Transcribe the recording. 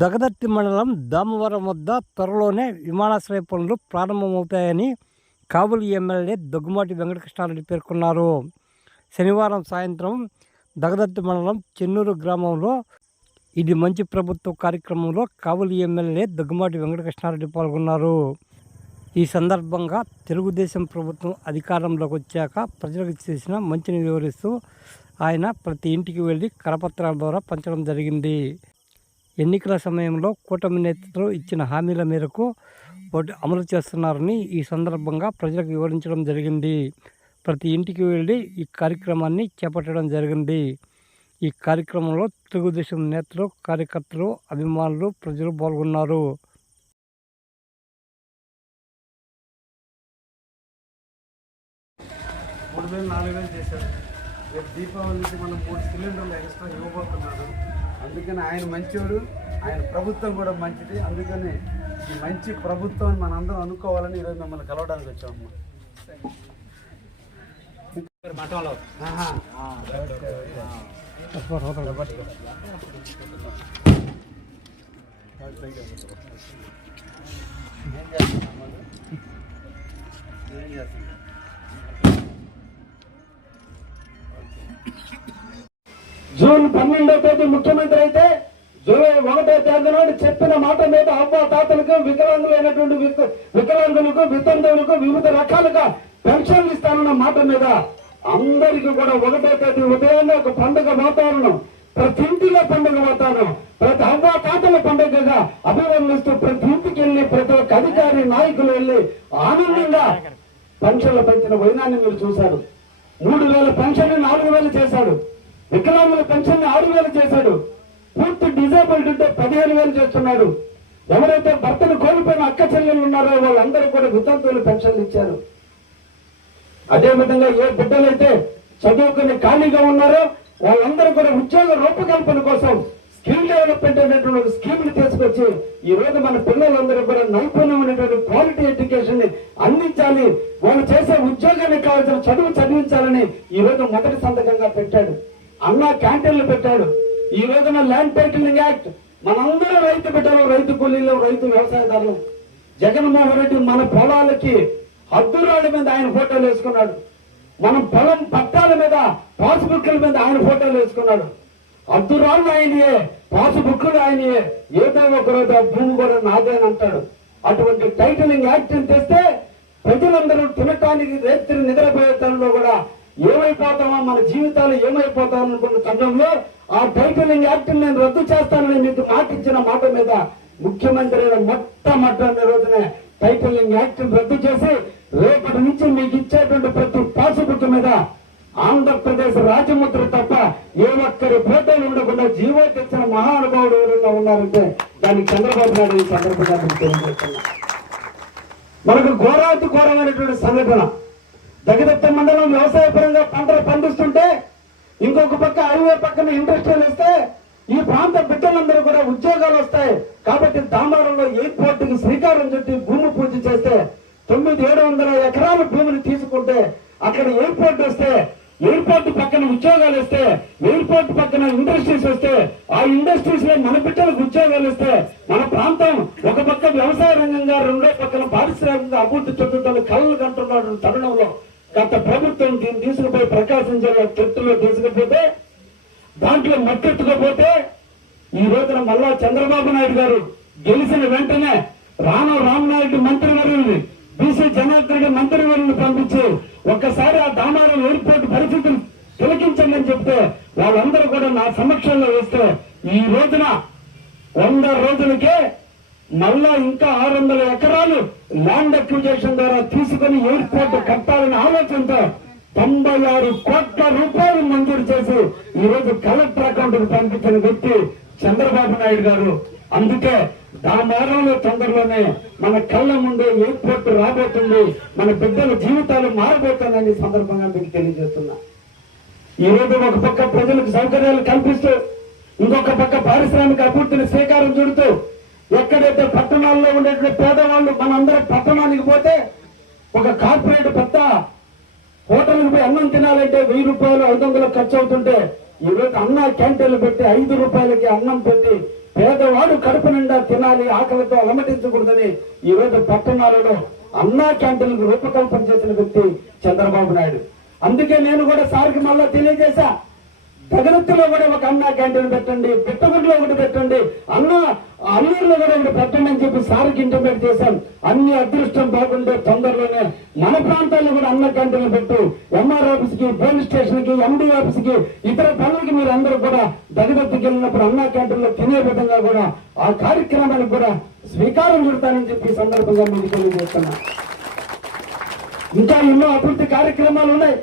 దగదత్తి మండలం దామవరం వద్ద త్వరలోనే విమానాశ్రయ పనులు ప్రారంభమవుతాయని కాబూలు ఎమ్మెల్యే దగ్గుమాటి వెంకటకృష్ణారెడ్డి పేర్కొన్నారు. శనివారం సాయంత్రం దగదత్తి మండలం చెన్నూరు గ్రామంలో ఇది మంచి ప్రభుత్వ కార్యక్రమంలో కాబూలు ఎమ్మెల్యే దగ్గుమాటి వెంకటకృష్ణారెడ్డి పాల్గొన్నారు. ఈ సందర్భంగా తెలుగుదేశం ప్రభుత్వం అధికారంలోకి వచ్చాక ప్రజలకు చేసిన మంచిని వివరిస్తూ ఆయన ప్రతి ఇంటికి వెళ్ళి కరపత్రాల ద్వారా పంచడం జరిగింది. ఎన్నికల సమయంలో కూటమి నేతలు ఇచ్చిన హామీల మేరకు అమలు చేస్తున్నారని ఈ సందర్భంగా ప్రజలకు వివరించడం జరిగింది. ప్రతి ఇంటికి వెళ్ళి ఈ కార్యక్రమాన్ని చేపట్టడం జరిగింది. ఈ కార్యక్రమంలో తెలుగుదేశం నేతలు కార్యకర్తలు అభిమానులు ప్రజలు పాల్గొన్నారు. మూడు వేలు నాలుగు వేలు చేశారు. రేపు దీపావళికి మనం మూడు సిలిండర్లు ఎక్స్ట్రా ఇవ్వబోతున్నాం. అందుకని ఆయన మంచివాడు ఆయన ప్రభుత్వం కూడా మంచిది. అందుకని ఈ మంచి ప్రభుత్వం మనందరం అనుకోవాలని ఈరోజు మిమ్మల్ని కలవడానికి వచ్చామమ్మా. ఏం చేస్తున్నాం జూన్ పన్నెండో తేదీ ముఖ్యమంత్రి అయితే జూలై ఒకటో తేదీ నాడు చెప్పిన మాట మీద అవ్వ తాతలకు వికలాంగులైనటువంటి వికలాంగులకు వితంతువులకు వివిధ రకాలుగా పెన్షన్లు ఇస్తానన్న మాట మీద అందరికీ కూడా ఒకటో తేదీ ఉదయాన్నే ఒక పండుగ వాతావరణం. ప్రతి ఇంటిలో పండుగ వాతావరణం. ప్రతి అవ్వ తాతల పండుగగా అభివర్ణిస్తూ ప్రతి ఇంటికి వెళ్ళి ప్రతి ఒక్క అధికారి నాయకులు వెళ్ళి ఆనందంగా పెన్షన్లు పెంచిన వైనాన్ని మీరు చూశారు. మూడు వేల పెన్షన్ నాలుగు వేలు చేశాడు. వికలాంగుల పెన్షన్ ఆరు వేలు చేశాడు. పూర్తి డిజేబుల్డ్ ఉంటే పదిహేను వేలు చేస్తున్నాడు. ఎవరైతే భర్తను కోల్పోయిన అక్క చెల్లెలు ఉన్నారో వాళ్ళందరూ కూడా వితంతువులు పెన్షన్లు ఇచ్చారు. అదే విధంగా ఏ బిడ్డలైతే చదువుకుని ఖాళీగా ఉన్నారో వాళ్ళందరూ కూడా ఉద్యోగ రూపకల్పన కోసం స్కిల్ డెవలప్మెంట్ అనేటువంటి ఒక స్కీమ్ని తీసుకొచ్చి ఈ రోజు మన పిల్లలందరూ కూడా నైపుణ్యమైనటువంటి క్వాలిటీ ఎడ్యుకేషన్ని అందించాలి. వాళ్ళు చేసే ఉద్యోగానికి కావాల్సిన చదువు చదివించాలని ఈ రోజు మొదటి సంతకంగా పెట్టాడు. అన్న క్యాంటీన్లు పెట్టాడు. ఈ రోజున ల్యాండ్ టైటిలింగ్ యాక్ట్ మనందరూ రైతు బిడ్డలు రైతు కూలీలు రైతు వ్యవసాయదారులు. జగన్మోహన్ రెడ్డి మన పొలాలకి హద్దురాళ్ళ మీద ఆయన ఫోటోలు వేసుకున్నాడు. మనం పొలం పట్టాల మీద పాస్బుక్ల మీద ఆయన ఫోటోలు వేసుకున్నాడు. అద్దురాళ్ళు ఆయనయే పాస్బుక్లు ఆయనయే. ఏదో ఒక రోజు ఆ భూమి కూడా నాదేనంటాడు అంటాడు. అటువంటి టైటిలింగ్ యాక్ట్ తెస్తే ప్రజలందరూ తినటానికి రేత్రి నిద్రపోయే తనలో కూడా ఏమైపోతామా మన జీవితాలు ఏమైపోతాం అనుకున్న సమయంలో ఆ టైటిలింగ్ యాక్ట్ నేను రద్దు చేస్తానని మీకు మాట ఇచ్చిన మాట మీద ముఖ్యమంత్రి మొట్టమొదటి రోజునే టైటిలింగ్ యాక్ట్ రద్దు చేసి రేపటి నుంచి మీకు ఇచ్చేటువంటి ప్రతి పాసుబుక్ మీద ఆంధ్రప్రదేశ్ రాజముద్ర తప్ప ఏ ఒక్కరి ఫోటోలు ఉండకుండా జీవో తెచ్చిన మహానుభావుడు ఎవరైనా ఉన్నారంటే దానికి చంద్రబాబు నాయుడు ఈ సందర్భంగా తెలియజేస్తున్నా. మనకు ఘోరాతి ఘోరమైనటువంటి సంఘటన. జగదత్త మండలం వ్యవసాయ పరంగా పంటలు పండిస్తుంటే ఇంకొక పక్క హైవే పక్కన ఇండస్ట్రీలు వస్తే ఈ ప్రాంత బిడ్డలందరూ కూడా ఉద్యోగాలు వస్తాయి. కాబట్టి దామరంలో ఎయిర్పోర్ట్కి శ్రీకారం చుట్టి భూమి పూజ చేస్తే తొమ్మిది ఏడు వందల ఎకరాల భూమిని తీసుకుంటే అక్కడ ఎయిర్పోర్ట్ వస్తే ఎయిర్పోర్ట్ పక్కన ఉద్యోగాలు వస్తే ఎయిర్పోర్ట్ పక్కన ఇండస్ట్రీస్ వస్తే ఆ ఇండస్ట్రీస్లో మన బిడ్డలకు ఉద్యోగాలు వస్తే మన ప్రాంతం ఒక పక్క వ్యవసాయ రంగంగా రెండో పక్కన పారిశ్రామికంగా అభివృద్ధి చెందుతున్న కళలు కంటున్న తరుణంలో గత ప్రభుత్వం దీన్ని తీసుకుపోయి ప్రకాశం జిల్లా చెట్టులో తీసుకుపోతే దాంట్లో మట్టెత్తుకపోతే ఈ రోజున మళ్ళా చంద్రబాబు నాయుడు గారు గెలిచిన వెంటనే రామ రామనాయుడు మంత్రివర్యుని బీసీ జనార్దన్ మంత్రి మంత్రివర్యుని పంపించి ఒక్కసారి ఆ దామారం ఎయిర్పోర్ట్ పరిస్థితులు తిలకించండి అని చెప్తే వాళ్ళందరూ కూడా నా సమక్షంలో వేస్తే ఈ రోజున వంద రోజులకే మళ్ళా ఇంకా ఆరు వందల ఎకరాలు ల్యాండ్ అక్విజేషన్ ద్వారా తీసుకుని ఎయిర్పోర్ట్ కట్టాలనే ఆలోచనతో తొంభై ఆరు కోట్ల రూపాయలు మంజూరు చేసి ఈ రోజు కలెక్టర్ అకౌంట్కు పంపించిన వ్యక్తి చంద్రబాబు నాయుడు గారు. అందుకే దామారంలో తొందరలోనే మన కళ్ళ ముందే ఎయిర్పోర్ట్ రాబోతుంది మన బిడ్డల జీవితాలు మారబోతుందని సందర్భంగా మీకు తెలియజేస్తున్నా. ఈ రోజు ఒక పక్క ప్రజలకు సౌకర్యాలు కల్పిస్తూ ఇంకొక పక్క పారిశ్రామిక అభివృద్ధిని శ్రీకారం చుడుతూ పట్టణాల్లో ఉండేటువంటి పేదవాళ్ళు మనందరం పట్టణానికి పోతే ఒక కార్పొరేట్ పెద్ద హోటల్కి పోయి అన్నం తినాలంటే వెయ్యి రూపాయలు ఐదు వందలు ఖర్చు అవుతుంటే ఈ రోజు అన్న క్యాంటీన్లు పెట్టి ఐదు రూపాయలకి అన్నం పెట్టి పేదవాడు కడుపు నిండా తినాలి ఆకలితో అలమటించకూడదని ఈరోజు పట్టణాలలో అన్నా క్యాంటీన్లకు రూపకల్పన చేసిన వ్యక్తి చంద్రబాబు నాయుడు. అందుకే నేను కూడా సార్కి మళ్ళా తెలియజేశా గగనత్తులో కూడా ఒక అన్నా క్యాంటీన్ పెట్టండి పిట్టగుంట్లో ఒకటి పెట్టండి అన్న అల్లూరులో కూడా ఒకటి పెట్టండి అని చెప్పి సార్కి ఇంటిమేట్ చేశాం. అన్ని అదృష్టం బాగుండే తొందరలోనే మన ప్రాంతాల్లో కూడా అన్న క్యాంటీన్ పెట్టు. ఎంఆర్ ఆఫీస్కి పోలీస్ స్టేషన్కి ఎండి ఆఫీస్కి ఇతర పనులకి మీరు అందరూ కూడా దగదత్తుకి వెళ్ళినప్పుడు అన్న క్యాంటీన్లో తినే విధంగా కూడా ఆ కార్యక్రమానికి కూడా స్వీకారం చుడతానని చెప్పి సందర్భంగా మీకు తెలియజేస్తున్నా. ఇంకా ఎన్నో అభివృద్ధి కార్యక్రమాలు ఉన్నాయి.